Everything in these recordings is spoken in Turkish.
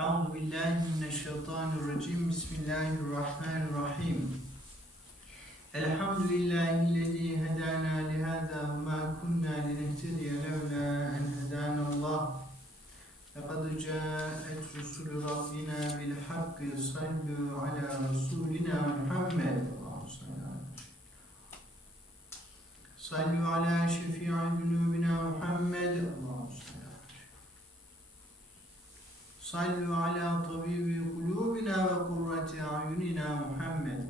Euzu billahi mineşşeytanirracim. Bismillahirrahmanirrahim. Elhamdülillahi'llezî hedâna li hâzâ ve mâ kunnâ linehtediye levlâ en hedânallâh. Lekad câet rusulü rabbina bil hakkı sallû alâ rasûlina Muhammed. Sallu ala şefi'i günübina Muhammed. Allah sallu ala tabibi kulubina ve kurrati ayunina Muhammed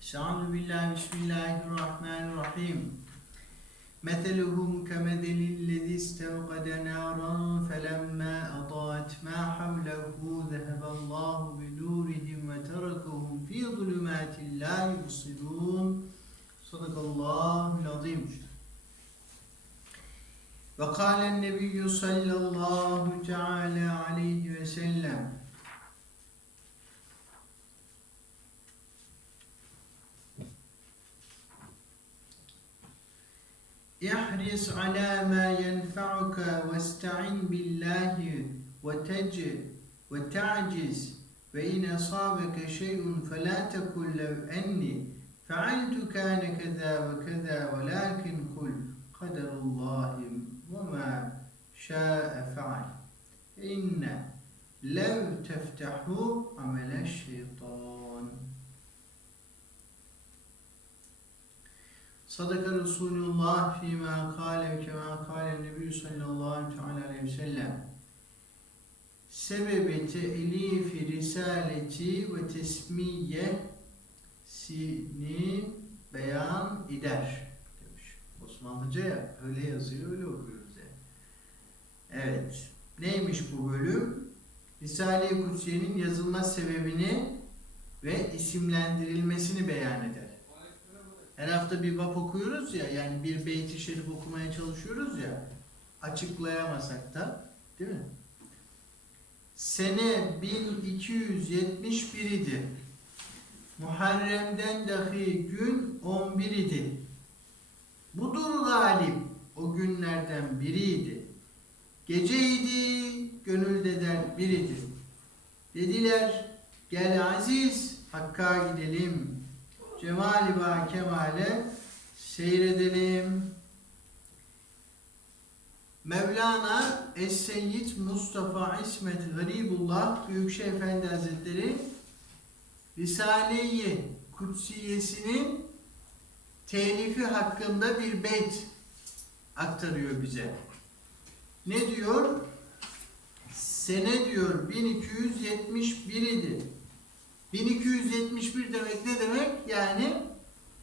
Şanlı billahi bismillahirrahmanirrahim. Meteluhum kemedelillezî istevkade nâran felemmâ adâet mâ havlehu zeheballâhu binûrihim ve terekuhum fî zulümâtillâhi yusirûn. Sadakallâhu l-azîm. وقال النبي صلى الله تعالى عليه وسلم احرص على ما ينفعك واستعن بالله وتج وتعجز وإن أصابك شيء فلا تقل لو أني فعلت كان كذا وكذا ولكن قل قدر الله وما شاء فعل إن لو تفتحوا عمل الشيطان صدق رسول الله فيما قال كما قال النبي صلى الله تعالى عليه وسلم sebebi te'lifi risaleti ve tesmiyesini beyan eder demiş. Osmanlıca ya öyle yazıyor öyle okuyoruz yani. Evet. Neymiş bu bölüm? Risale-i Kutsiye'nin yazılma sebebini ve isimlendirilmesini beyan eder. Her hafta bir bab okuyoruz ya yani bir beyti şerif okumaya çalışıyoruz ya açıklayamasak da değil mi? Sene 1271 idi. Muharrem'den dahi gün 11 idi. Budur galip o günlerden biriydi. Geceydi gönüldeden biridir. Dediler gel aziz Hakk'a gidelim. Cemali ba kemale seyredelim. Mevlana Es-Seyyid Mustafa İsmet Garibullah Büyükşehir Efendi Hazretleri Risale-i Kutsiyesinin telifi hakkında bir beyt aktarıyor bize. Ne diyor? Sene diyor 1271 idi. 1271 demek ne demek? Yani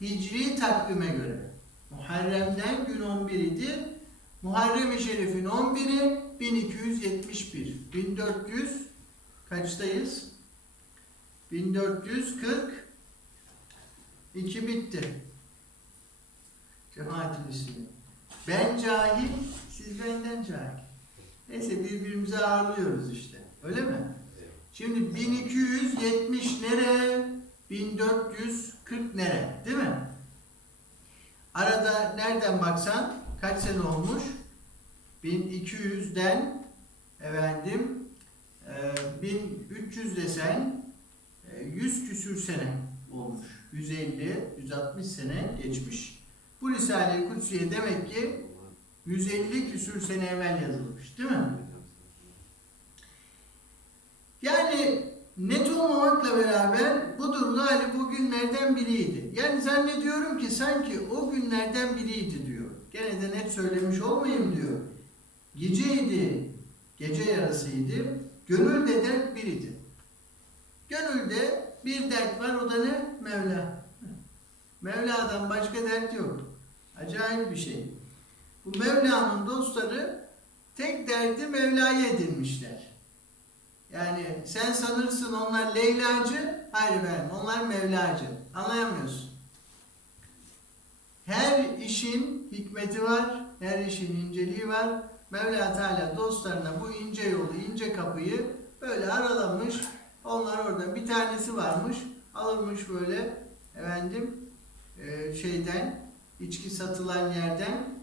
Hicri takvime göre. Muharrem'den gün 11 idi. Muharrem-i Şerif'in 11'i 1271. 1400 kaçtayız? 1440 2 bitti. Cemaat-i Müslümin. Ben cahil, siz benden cahil. Neyse birbirimizi ağırlıyoruz işte. Öyle mi? Şimdi 1270 nere? 1440 nere? Değil mi? Arada nereden baksan kaç sene olmuş? 1200'den efendim e, 1300 desen e, 100 küsür sene olmuş. 150, 160 sene geçmiş. Bu Risale-i Kutsiye demek ki 150 küsür sene evvel yazılmış değil mi? Yani net olmamakla beraber bu durumda Ali bu günlerden biriydi. Yani zannediyorum ki sanki o günlerden biriydi diyor. Gene de net söylemiş olmayayım diyor. Geceydi, gece yarısıydı, gönülde dert biriydi. Gönülde bir dert var o da ne? Mevla. Mevla'dan başka dert yok. Acayip bir şey. Bu Mevla'nın dostları tek derdi Mevla'yı edinmişler. Yani sen sanırsın onlar Leylacı, hayır ben onlar Mevlacı. Anlayamıyorsun. Her işin hikmeti var, her işin inceliği var. Mevla Teala dostlarına bu ince yolu, ince kapıyı böyle aralamış. Onlar orada bir tanesi varmış, alınmış böyle efendim e, şeyden, içki satılan yerden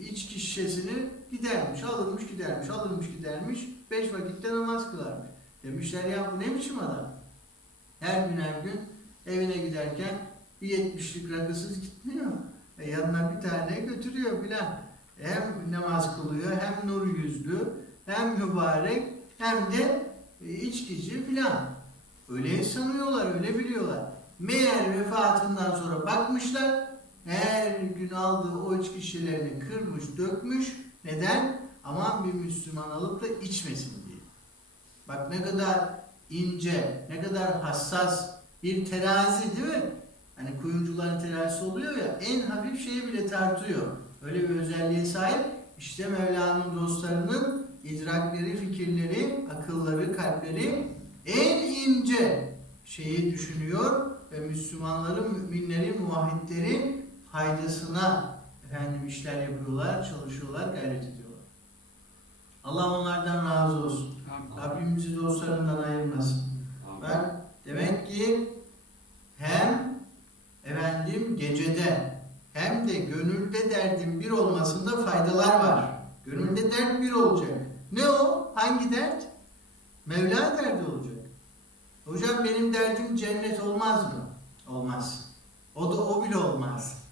içki şişesini gidermiş, alırmış gidermiş, alırmış gidermiş, beş vakitte namaz kılarmış. Demişler ya bu ne biçim adam? Her gün her gün evine giderken bir yetmişlik rakısız gitmiyor. E yanına bir tane götürüyor filan. Hem namaz kılıyor, hem nur yüzlü, hem mübarek, hem de e, içkici filan. Öyle sanıyorlar, öyle biliyorlar. Meğer vefatından sonra bakmışlar, her gün aldığı o içki şişelerini kırmış, dökmüş. Neden? Aman bir Müslüman alıp da içmesin diye. Bak ne kadar ince, ne kadar hassas bir terazi değil mi? Hani kuyumcuların terazisi oluyor ya, en hafif şeyi bile tartıyor. Öyle bir özelliğe sahip. İşte Mevla'nın dostlarının idrakleri, fikirleri, akılları, kalpleri en ince şeyi düşünüyor ve Müslümanların, müminlerin, muvahhidlerin faydasına efendim işler yapıyorlar, çalışıyorlar, gayret ediyorlar. Allah onlardan razı olsun. Rabbimizi dostlarından ayırmasın. Bak demek ki hem efendim gecede hem de gönülde derdin bir olmasında faydalar var. Gönülde dert bir olacak. Ne o? Hangi dert? Mevla derdi olacak. Hocam benim derdim cennet olmaz mı? Olmaz. O da o bile olmaz.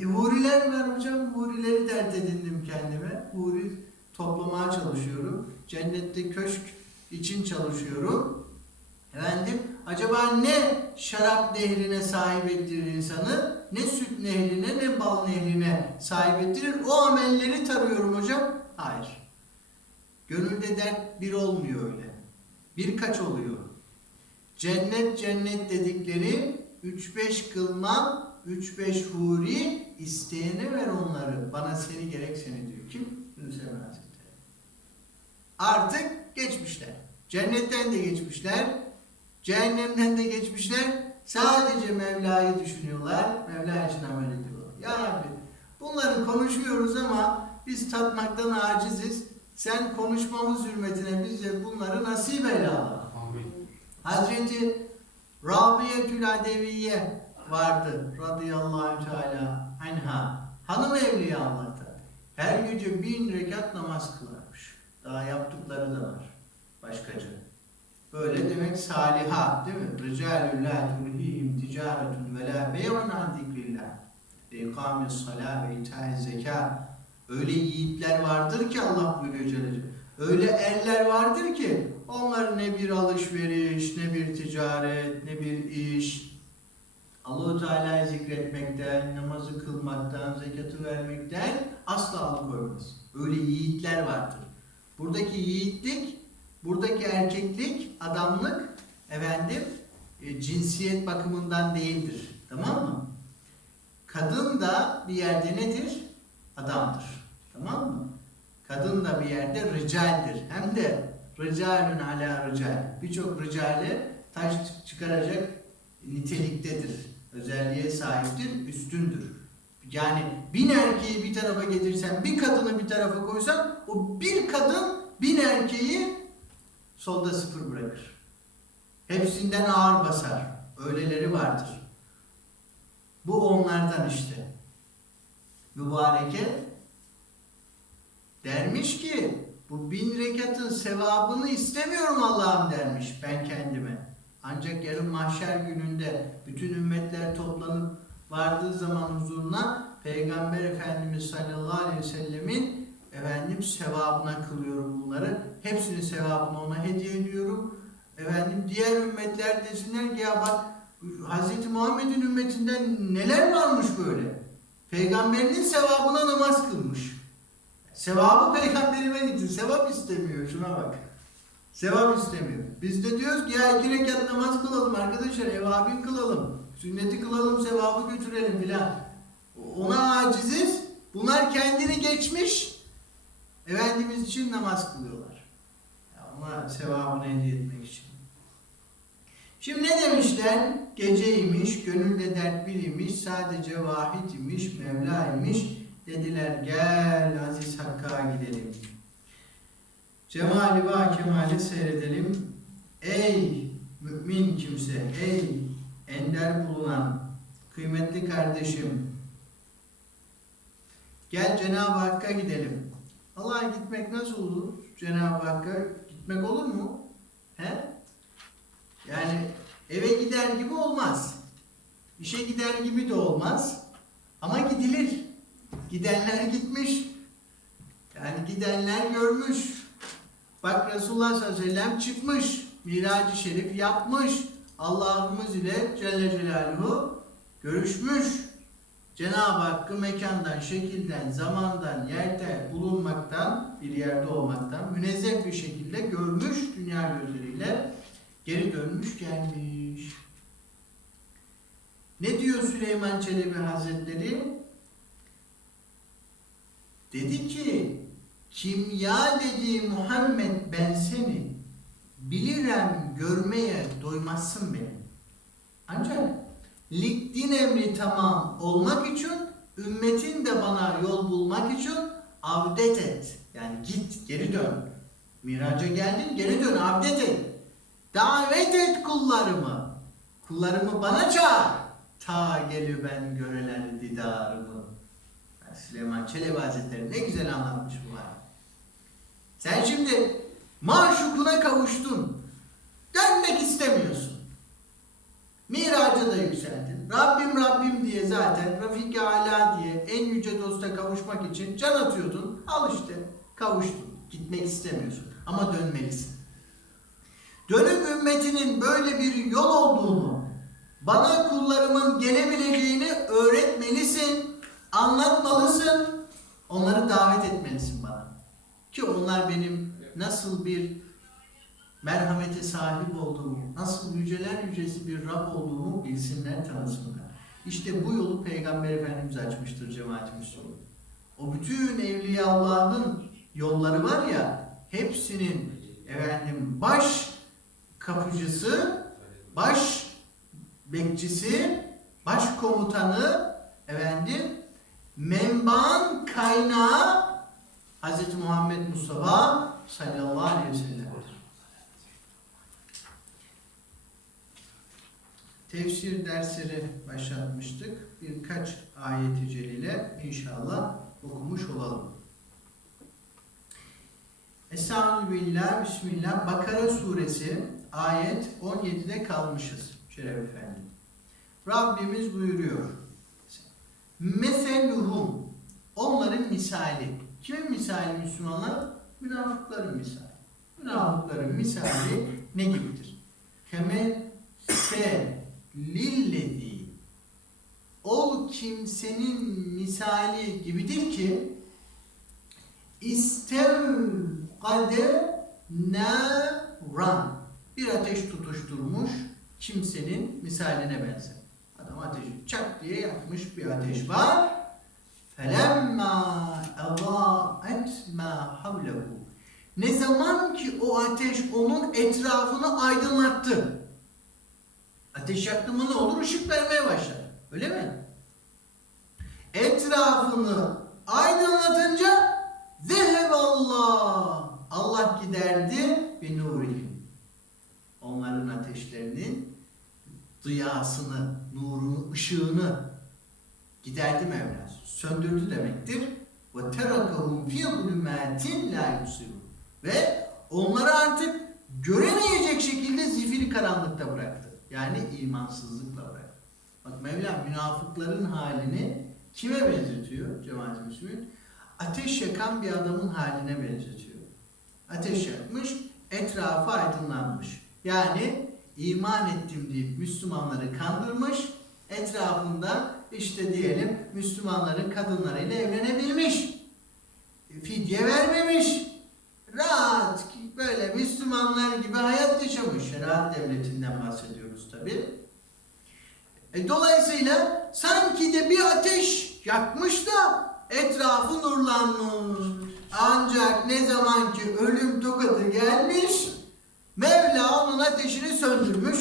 E, huriler var hocam. Hurileri dert edindim kendime. Huri toplamaya çalışıyorum. Cennette köşk için çalışıyorum. Efendim acaba ne şarap nehrine sahip ettirir insanı, ne süt nehrine ne bal nehrine sahip ettirir? O amelleri tarıyorum hocam. Hayır. Gönülde dert bir olmuyor öyle. Birkaç oluyor. Cennet cennet dedikleri 3-5 kılmam, 3-5 huri isteyene ver onları. Bana seni gerek seni diyor. Kim? Yunus Emre Hazretleri. Artık geçmişler. Cennetten de geçmişler. Cehennemden de geçmişler. Sadece Mevla'yı düşünüyorlar. Mevla için amel ediyorlar. Ya Rabbi bunları konuşuyoruz ama biz tatmaktan aciziz. Sen konuşmamız hürmetine bize bunları nasip eyle Allah. Hazreti Rabiyetül Adeviye vardı radıyallahu teala anha. Hanım evliya Allah'ta. Her gece bin rekat namaz kılarmış. Daha yaptıkları da var. Başkaca. Böyle demek saliha değil mi? Ricalü la tulhihim ticaretun ve la bey'un an zikrillah. Ve ikamis salâ ve itâiz zekâ. Öyle yiğitler vardır ki Allah buyuruyor Celle. Öyle erler vardır ki onlar ne bir alışveriş, ne bir ticaret, ne bir iş. Allahu Teala'yı zikretmekten, namazı kılmaktan, zekatı vermekten asla alıkoymaz. Öyle yiğitler vardır. Buradaki yiğitlik, buradaki erkeklik, adamlık efendim e, cinsiyet bakımından değildir. Tamam mı? Kadın da bir yerde nedir? Adamdır. Tamam mı? Kadın da bir yerde ricaldir. Hem de ricalün ala rical. Birçok ricale taş çıkaracak niteliktedir. Özelliğe sahiptir, üstündür. Yani bin erkeği bir tarafa getirsen, bir kadını bir tarafa koysan, o bir kadın bin erkeği solda sıfır bırakır. Hepsinden ağır basar. Öyleleri vardır. Bu onlardan işte. Mübareke dermiş ki bu bin rekatın sevabını istemiyorum Allah'ım dermiş ben kendime. Ancak yarın mahşer gününde bütün ümmetler toplanıp vardığı zaman huzuruna Peygamber Efendimiz sallallahu aleyhi ve sellemin efendim sevabına kılıyorum bunları. Hepsinin sevabını ona hediye ediyorum. Efendim diğer ümmetler desinler ki ya bak Hz. Muhammed'in ümmetinden neler varmış böyle. Peygamberinin sevabına namaz kılmış. Sevabı peygamberime gitsin. Sevap istemiyor. Şuna bak. Sevap istemiyor. Biz de diyoruz ki ya iki rekat namaz kılalım arkadaşlar. Evabin kılalım. Sünneti kılalım. Sevabı götürelim filan. Ona aciziz. Bunlar kendini geçmiş. Efendimiz için namaz kılıyorlar. Ona sevabını hediye etmek için. Şimdi ne demişler? Geceymiş, gönülde dert biriymiş, sadece vahid imiş, Mevla imiş. Dediler gel aziz Hakk'a gidelim. Cemali va kemali seyredelim. Ey mümin kimse, ey ender bulunan kıymetli kardeşim. Gel Cenab-ı Hakk'a gidelim. Allah'a gitmek nasıl olur? Cenab-ı Hakk'a gitmek olur mu? He? Yani eve gider gibi olmaz. İşe gider gibi de olmaz. Ama gidilir. Gidenler gitmiş. Yani gidenler görmüş. Bak Resulullah sallallahu aleyhi ve sellem çıkmış. Mirac-ı Şerif yapmış. Allah'ımız ile Celle Celaluhu görüşmüş. Cenab-ı Hakk'ı mekandan, şekilden, zamandan, yerden, bulunmaktan, bir yerde olmaktan münezzeh bir şekilde görmüş dünya gözleriyle geri dönmüş gelmiş. Ne diyor Süleyman Çelebi Hazretleri? Dedi ki kimya dediği Muhammed ben seni bilirem görmeye doymazsın beni. Ancak lik emri tamam olmak için ümmetin de bana yol bulmak için avdet et. Yani git geri dön. Miraca geldin geri dön avdet et. Davet et kullarımı. Kullarımı bana çağır. Ta geli ben göreler didarımı. Süleyman Çelebi Hazretleri ne güzel anlatmış bu. Sen şimdi maşukuna kavuştun. Dönmek istemiyorsun. Miraca da yükseldin. Rabbim Rabbim diye zaten Rafik-i Ala diye en yüce dosta kavuşmak için can atıyordun. Al işte kavuştun. Gitmek istemiyorsun ama dönmelisin. Dönüp ümmetinin böyle bir yol olduğunu, bana kullarımın gelebileceğini öğretmelisin, anlatmalısın, onları davet etmelisin. Ki onlar benim nasıl bir merhamete sahip olduğumu, nasıl yüceler yücesi bir Rab olduğumu bilsinler, tanısınlar. İşte bu yolu Peygamber Efendimiz açmıştır cemaat Müslüman. O bütün Evliya Allah'ın yolları var ya, hepsinin efendim baş kapıcısı, baş bekçisi, baş komutanı, efendim menbaın kaynağı Hz. Muhammed Mustafa sallallahu aleyhi ve sellem. Tefsir dersleri başlatmıştık. Birkaç ayet-i celile inşallah okumuş olalım. Estağfirullah, Bismillah. Bakara suresi ayet 17'de kalmışız Şeref Efendi. Rabbimiz buyuruyor. Meseluhum onların misali. Kimin misali Müslümanlar? Münafıkların misali. Münafıkların misali ne gibidir? Keme se lillezi o kimsenin misali gibidir ki istevkade naran bir ateş tutuşturmuş kimsenin misaline benzer. Adam ateşi çak diye yakmış bir ateş var. Edaet ma havlehu. Ne zaman ki o ateş onun etrafını aydınlattı. Ateş yaktı mı ne olur? Işık vermeye başlar. Öyle mi? Etrafını aydınlatınca zeheballah. Allah giderdi bir nurihim. Onların ateşlerinin dıyasını, nurunu, ışığını giderdi Mevla. Söndürdü demektir. Ve terakahum fi zulümatin la. Ve onları artık göremeyecek şekilde zifiri karanlıkta bıraktı. Yani imansızlıkla bıraktı. Bak Mevla münafıkların halini kime benzetiyor cemaat-i müslümin? Ateş yakan bir adamın haline benzetiyor. Ateş yakmış, etrafı aydınlanmış. Yani iman ettim deyip Müslümanları kandırmış, etrafında işte diyelim Müslümanların kadınlarıyla evlenebilmiş. Fidye vermemiş. Rahat böyle Müslümanlar gibi hayat yaşamış. Şeriat devletinden bahsediyoruz tabi. E, dolayısıyla sanki de bir ateş yakmış da etrafı nurlanmış. Ancak ne zaman ki ölüm tokadı gelmiş, Mevla onun ateşini söndürmüş.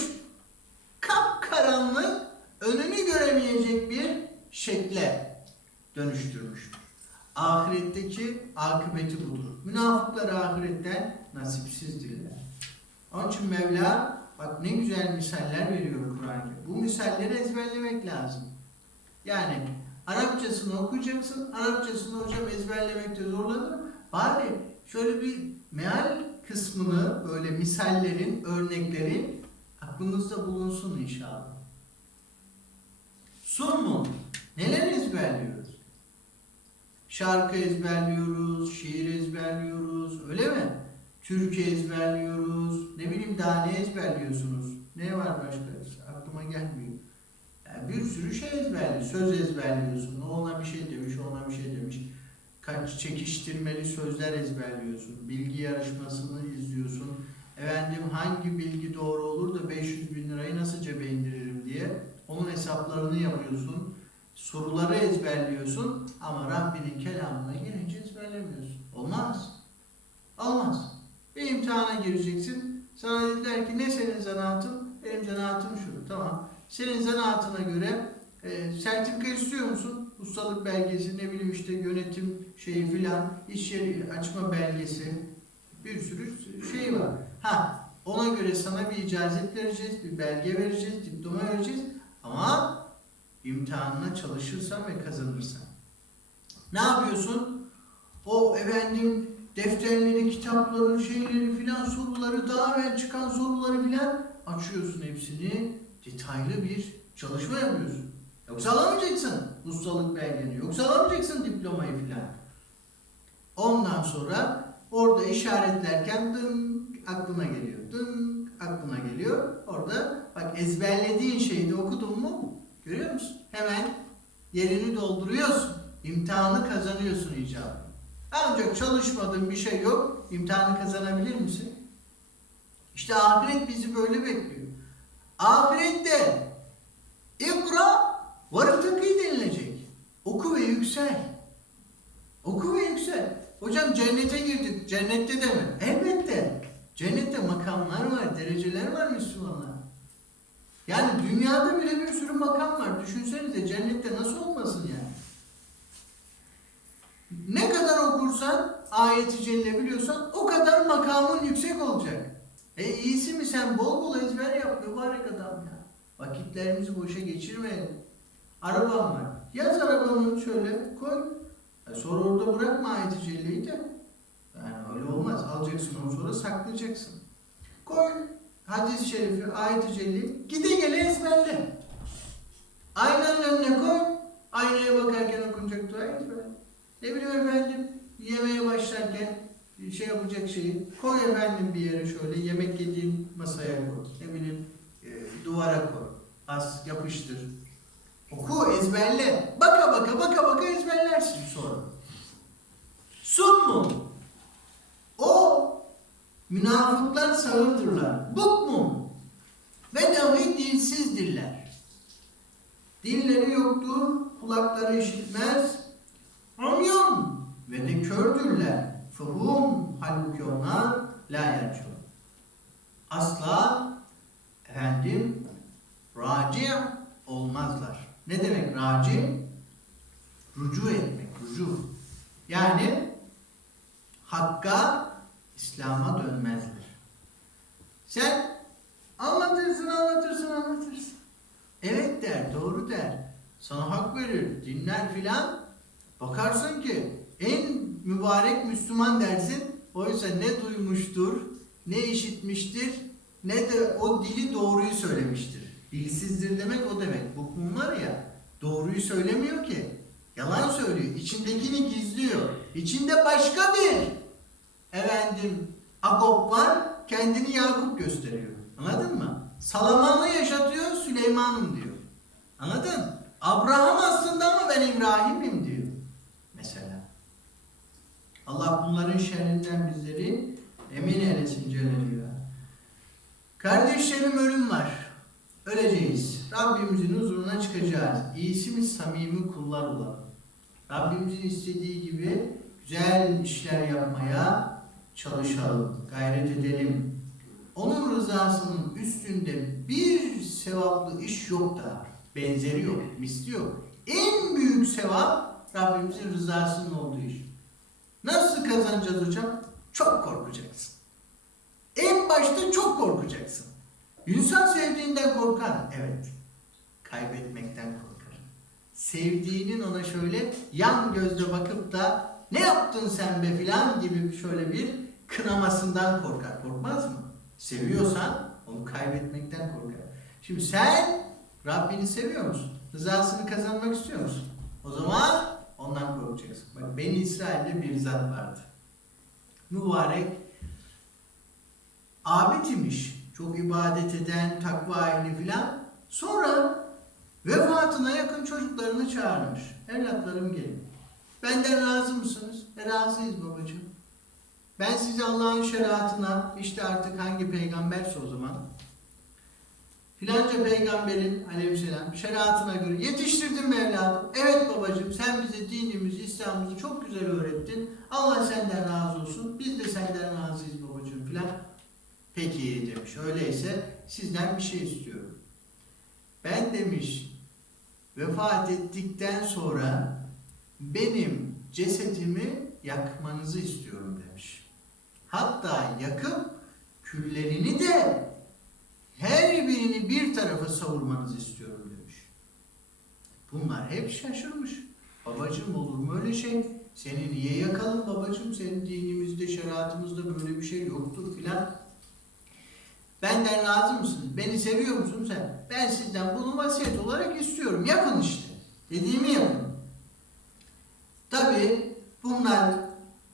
Kapkaranlık, önünü göremeyecek bir şekle dönüştürmüş. Ahiretteki akıbeti budur. Münafıklar ahiretten nasipsizdirler. Onun için Mevla bak ne güzel misaller veriyor Kur'an'da. Bu misalleri ezberlemek lazım. Yani Arapçasını okuyacaksın. Arapçasını hocam ezberlemekte zorlanırım. Bari şöyle bir meal kısmını böyle misallerin, örneklerin aklınızda bulunsun inşallah. Son mu? Neler ezberliyoruz? Şarkı ezberliyoruz, şiir ezberliyoruz, öyle mi? Türkü ezberliyoruz, ne bileyim daha ne ezberliyorsunuz? Ne var başka? Aklıma gelmiyor. Yani bir sürü şey ezberliyor. Söz ezberliyorsun. O ona bir şey demiş, ona bir şey demiş. Kaç çekiştirmeli sözler ezberliyorsun. Bilgi yarışmasını izliyorsun. Efendim hangi bilgi doğru olur da 500 bin lirayı nasıl cebe indiririm diye onun hesaplarını yapıyorsun. Soruları ezberliyorsun ama Rabbinin kelamına gelince ezberlemiyorsun. Olmaz. Olmaz. Bir imtihana gireceksin. Sana dediler ki ne senin zanaatın? Benim zanaatım şu. Tamam. Senin zanaatına göre e, sertifika istiyor musun? Ustalık belgesi, ne bileyim işte yönetim şeyi filan, iş yeri açma belgesi. Bir sürü şey var. Ha, ona göre sana bir icazet vereceğiz, bir belge vereceğiz, diploma vereceğiz. Ama imtihanına çalışırsan ve kazanırsan. Ne yapıyorsun? O efendim defterleri, kitapları, şeyleri filan soruları, daha evvel çıkan soruları filan açıyorsun hepsini. Detaylı bir çalışma yapıyorsun. Yoksa alamayacaksın ustalık belgeni, yoksa alamayacaksın diplomayı filan. Ondan sonra orada işaretlerken dın aklına geliyor. Dın aklına geliyor. Orada bak ezberlediğin şeyi de okudun mu? Görüyor musun? Hemen yerini dolduruyorsun. İmtihanı kazanıyorsun icabı. Ancak çalışmadığın bir şey yok. İmtihanı kazanabilir misin? İşte ahiret bizi böyle bekliyor. Ahirette ikra varıftakî denilecek. Oku ve yüksel. Oku ve yüksel. Hocam cennete girdik. Cennette de mi? Elbette. Cennette makamlar var, dereceler var Müslümanlar. Yani dünyada bile bir sürü makam var. Düşünsenize cennette nasıl olmasın yani. Ne kadar okursan, ayeti celle biliyorsan o kadar makamın yüksek olacak. E iyisi mi sen bol bol ezber yap mübarek adam ya. Vakitlerimizi boşa geçirmeyelim. Arabam var. Yaz arabamı şöyle koy. E sonra orada bırakma ayeti celleyi de. Yani öyle olmaz. Alacaksın onu sonra saklayacaksın. Koy hadis-i şerifi, ayet-i celleyi. Gide gele ezberle. Aynanın önüne koy. Aynaya bakarken okunacak dua ezberle. Ne bileyim efendim yemeğe başlarken şey yapacak şeyi koy efendim bir yere şöyle yemek yediğin masaya koy. Ne bileyim e, duvara koy. As yapıştır. Oku ezberle. Baka baka baka baka ezberlersin sonra. Sun mu? O münafıklar sağırdırlar. Bukmum. Ve dahi dilsizdirler. Dilleri yoktur, kulakları işitmez. Amyon ve de kördürler. Fıhum halbuki onlar la yercun. Asla efendim raci olmazlar. Ne demek raci? Rucu etmek, rucu. Yani Hakka, İslam'a dönmezler. Sen anlatırsın, anlatırsın, anlatırsın. Evet der, doğru der. Sana hak verir, dinler filan. Bakarsın ki en mübarek Müslüman dersin. Oysa ne duymuştur, ne işitmiştir, ne de o dili doğruyu söylemiştir. Dilsizdir demek o demek. Bu kum var ya, doğruyu söylemiyor ki. Yalan söylüyor. İçindekini gizliyor. İçinde başka bir efendim Agop var. Kendini Yakup gösteriyor. Anladın mı? Salaman'ı yaşatıyor Süleyman'ım diyor. Anladın? Abraham aslında ama ben İbrahim'im diyor. Mesela. Allah bunların şerrinden bizleri emin eylesin Celle diyor. Kardeşlerim ölüm var. Öleceğiz. Rabbimizin huzuruna çıkacağız. İyisi mi samimi kullar olalım. Rabbimizin istediği gibi güzel işler yapmaya çalışalım, gayret edelim. Onun rızasının üstünde bir sevaplı iş yok da, benzeri yok, misli yok. En büyük sevap Rabbimizin rızasının olduğu iş. Nasıl kazanacağız hocam? Çok korkacaksın. En başta çok korkacaksın. İnsan sevdiğinden korkar. Evet. Kaybetmekten korkar. sevdiğinin ona şöyle yan gözle bakıp da ne yaptın sen be filan gibi şöyle bir kınamasından korkar. Korkmaz mı? Seviyorsan onu kaybetmekten korkar. Şimdi sen Rabbini seviyor musun? Rızasını kazanmak istiyor musun? O zaman ondan korkacaksın. Bak Beni İsrail'de bir zat vardı. Mübarek abid imiş. Çok ibadet eden, takva ehli filan. Sonra vefatına yakın çocuklarını çağırmış. Evlatlarım gelin. Benden razı mısınız? E razıyız babacığım. Ben sizi Allah'ın şeriatına, işte artık hangi peygamberse o zaman, filanca peygamberin aleyhisselam şeriatına göre yetiştirdim mi evladım? Evet babacığım sen bize dinimizi, İslam'ımızı çok güzel öğrettin. Allah senden razı olsun. Biz de senden razıyız babacığım filan. Peki demiş. Öyleyse sizden bir şey istiyorum. Ben demiş vefat ettikten sonra benim cesedimi yakmanızı istiyorum. Hatta yakıp küllerini de her birini bir tarafa savurmanızı istiyorum demiş. Bunlar hep şaşırmış. Babacım olur mu öyle şey? Seni niye yakalım babacım? Senin dinimizde, şeriatımızda böyle bir şey yoktur filan. Benden razı mısınız? Beni seviyor musun sen? Ben sizden bunu vasiyet olarak istiyorum. Yapın işte. Dediğimi yapın. Tabi bunlar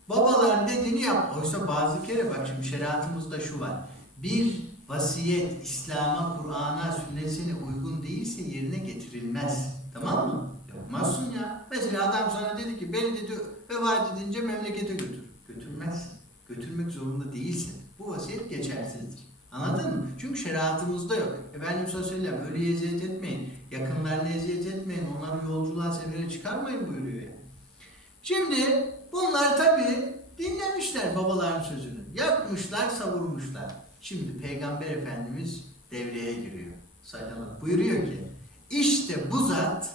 babaların dediğini yap. Oysa bazı kere bak şimdi şeriatımızda şu var. Bir vasiyet İslam'a, Kur'an'a, sünnetine uygun değilse yerine getirilmez. Tamam mı? Yapmazsın ya. Mesela adam sana dedi ki beni dedi vefat edince memlekete götür. Götürmezsin. Götürmek zorunda değilsin. Bu vasiyet geçersizdir. Anladın mı? Çünkü şeriatımızda yok. Ve sellem ölüye eziyet etmeyin. Yakınlarına eziyet etmeyin. Onları yolculuğa sefere çıkarmayın buyuruyor ya. Şimdi bunlar tabii dinlemişler babaların sözünü. Yapmışlar, savurmuşlar. Şimdi Peygamber Efendimiz devreye giriyor. Sallallahu Buyuruyor ki işte bu zat,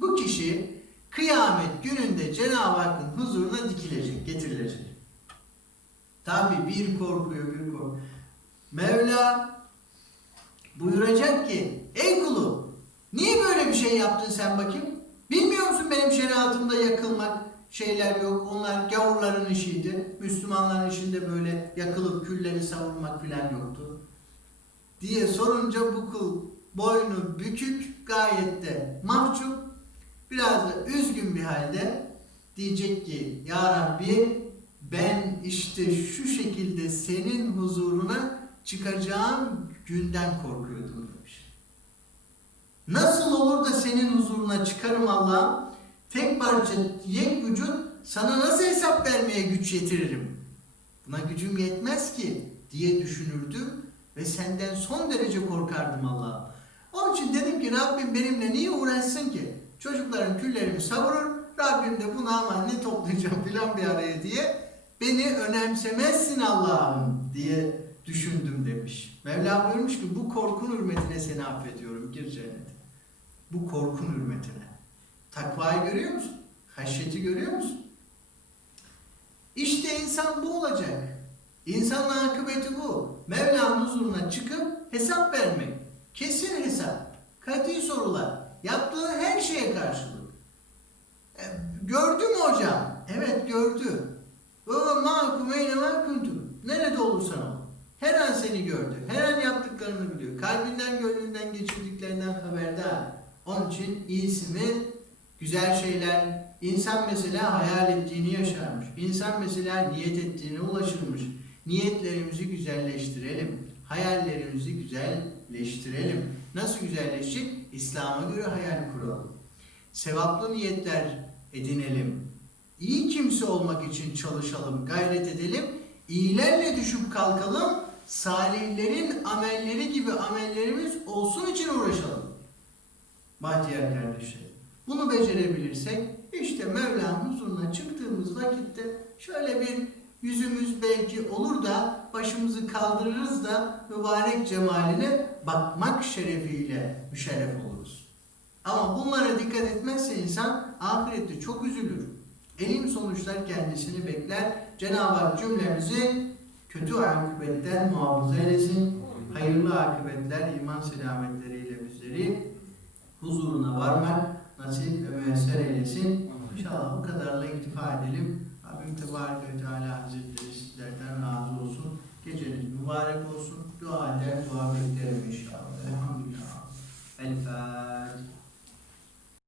bu kişi kıyamet gününde Cenab-ı Hakk'ın huzuruna dikilecek, getirilecek. Tabi bir korkuyor, bir korkuyor. Mevla buyuracak ki ey kulum niye böyle bir şey yaptın sen bakayım? Bilmiyor musun benim şeriatımda yakılmak şeyler yok. Onlar gavurların işiydi. Müslümanların işinde böyle yakılıp külleri savurmak filan yoktu. Diye sorunca bu kul boynu bükük gayet de mahcup biraz da üzgün bir halde diyecek ki Ya Rabbi ben işte şu şekilde senin huzuruna çıkacağım günden korkuyordum demiş. Nasıl olur da senin huzuruna çıkarım Allah'ım? Tek parça yek vücut sana nasıl hesap vermeye güç yetiririm? Buna gücüm yetmez ki diye düşünürdüm ve senden son derece korkardım Allah'ım. Onun için dedim ki Rabbim benimle niye uğraşsın ki? Çocukların küllerimi savurur, Rabbim de bunu aman ne toplayacağım filan bir araya diye beni önemsemezsin Allah'ım diye düşündüm demiş. Mevla buyurmuş ki bu korkun hürmetine seni affediyorum gir cennete. Bu korkun hürmetine. Takvayı görüyor musun? Haşyeti görüyor musun? İşte insan bu olacak. İnsanın akıbeti bu. Mevla'nın huzuruna çıkıp hesap vermek. Kesin hesap. Kati sorular. Yaptığı her şeye karşılık. E, gördü mü hocam? Evet gördü. Nerede olursan ol. Her an seni gördü. Her an yaptıklarını biliyor. Kalbinden gönlünden geçirdiklerinden haberdar. Onun için iyisi mi? Güzel şeyler. İnsan mesela hayal ettiğini yaşarmış. İnsan mesela niyet ettiğine ulaşırmış. Niyetlerimizi güzelleştirelim. Hayallerimizi güzelleştirelim. Nasıl güzelleşecek? İslam'a göre hayal kuralım. Sevaplı niyetler edinelim. İyi kimse olmak için çalışalım, gayret edelim. İyilerle düşüp kalkalım. Salihlerin amelleri gibi amellerimiz olsun için uğraşalım. Bahtiyar kardeşlerim. Bunu becerebilirsek işte Mevla'nın huzuruna çıktığımız vakitte şöyle bir yüzümüz belki olur da başımızı kaldırırız da mübarek cemaline bakmak şerefiyle müşerref oluruz. Ama bunlara dikkat etmezse insan ahirette çok üzülür. Elim sonuçlar kendisini bekler. Cenab-ı Hak cümlemizi kötü akıbetten muhafaza eylesin. Hayırlı akıbetler, iman selametleriyle bizleri huzuruna varmak nasip ve müessir eylesin. İnşallah bu kadarla iktifa edelim. Rabbim Tebarek ve Teala Hazretleri sizlerden razı olsun. Geceniz mübarek olsun. Dua eder, dua beklerim inşallah. Elhamdülillah. El Fatiha.